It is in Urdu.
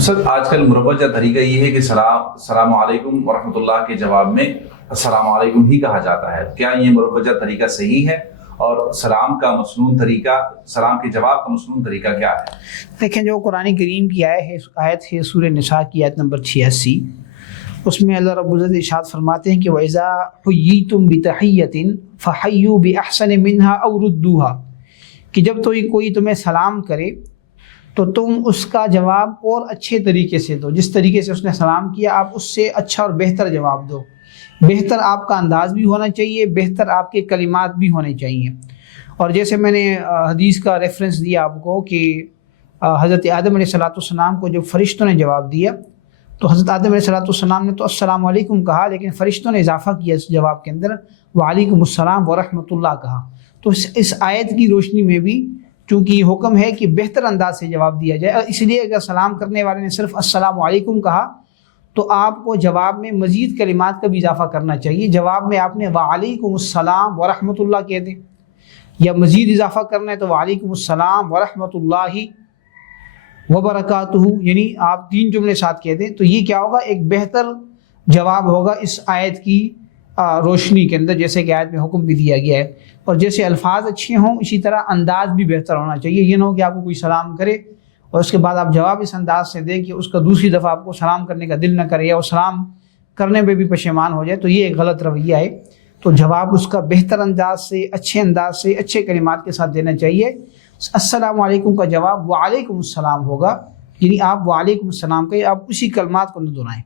سر آج کل مروجہ طریقہ یہ ہے کہ السلام علیکم ورحمۃ اللہ کے جواب میں السلام علیکم ہی کہا جاتا ہے. کیا یہ مروجہ طریقہ صحیح ہے؟ اور سلام کا مسنون طریقہ، سلام کے جواب کا مسنون طریقہ کیا ہے؟ دیکھیں، جو قرآن کریم کی آیت ہے سورہ نساء کی آیت نمبر 86، اس میں اللہ رب العزت ارشاد فرماتے ہیں کہ وَإِذَا حُيِّيتُم بِتَحِيَّةٍ فَحَيُّوا بِأَحْسَنَ مِنْهَا أَوْ رُدُّوهَا، کہ جب تو کوئی تمہیں سلام کرے تو تم اس کا جواب اور اچھے طریقے سے دو. جس طریقے سے اس نے سلام کیا آپ اس سے اچھا اور بہتر جواب دو. بہتر آپ کا انداز بھی ہونا چاہیے، بہتر آپ کے کلمات بھی ہونے چاہیے. اور جیسے میں نے حدیث کا ریفرنس دیا آپ کو کہ حضرت آدم علیہ السلام کو جب فرشتوں نے جواب دیا تو حضرت آدم علیہ السلام نے تو السلام علیکم کہا، لیکن فرشتوں نے اضافہ کیا اس جواب کے اندر وعلیکم السلام ورحمۃ اللہ کہا. تو اس آیت کی روشنی میں بھی چونکہ یہ حکم ہے کہ بہتر انداز سے جواب دیا جائے، اس لیے اگر سلام کرنے والے نے صرف السلام علیکم کہا تو آپ کو جواب میں مزید کلمات کا بھی اضافہ کرنا چاہیے. جواب میں آپ نے وعلیکم السلام ورحمۃ اللہ کہہ دیں، یا مزید اضافہ کرنا ہے تو وعلیکم السلام ورحمۃ اللہ وبرکاتہ، یعنی آپ 3 جملے ساتھ کہہ دیں. تو یہ کیا ہوگا؟ ایک بہتر جواب ہوگا اس آیت کی روشنی کے اندر، جیسے کہ آیت میں حکم بھی دیا گیا ہے. اور جیسے الفاظ اچھے ہوں اسی طرح انداز بھی بہتر ہونا چاہیے. یہ نہ ہو کہ آپ کو کوئی سلام کرے اور اس کے بعد آپ جواب اس انداز سے دیں کہ اس کا دوسری دفعہ آپ کو سلام کرنے کا دل نہ کرے یا وہ سلام کرنے میں بھی پشیمان ہو جائے. تو یہ ایک غلط رویہ ہے. تو جواب اس کا بہتر انداز سے، اچھے انداز سے، اچھے کلمات کے ساتھ دینا چاہیے. السلام علیکم کا جواب وعلیکم السلام ہوگا، یعنی آپ وعلیکم السلام کہیں، آپ اسی کلمات کو نہ دہرائیں.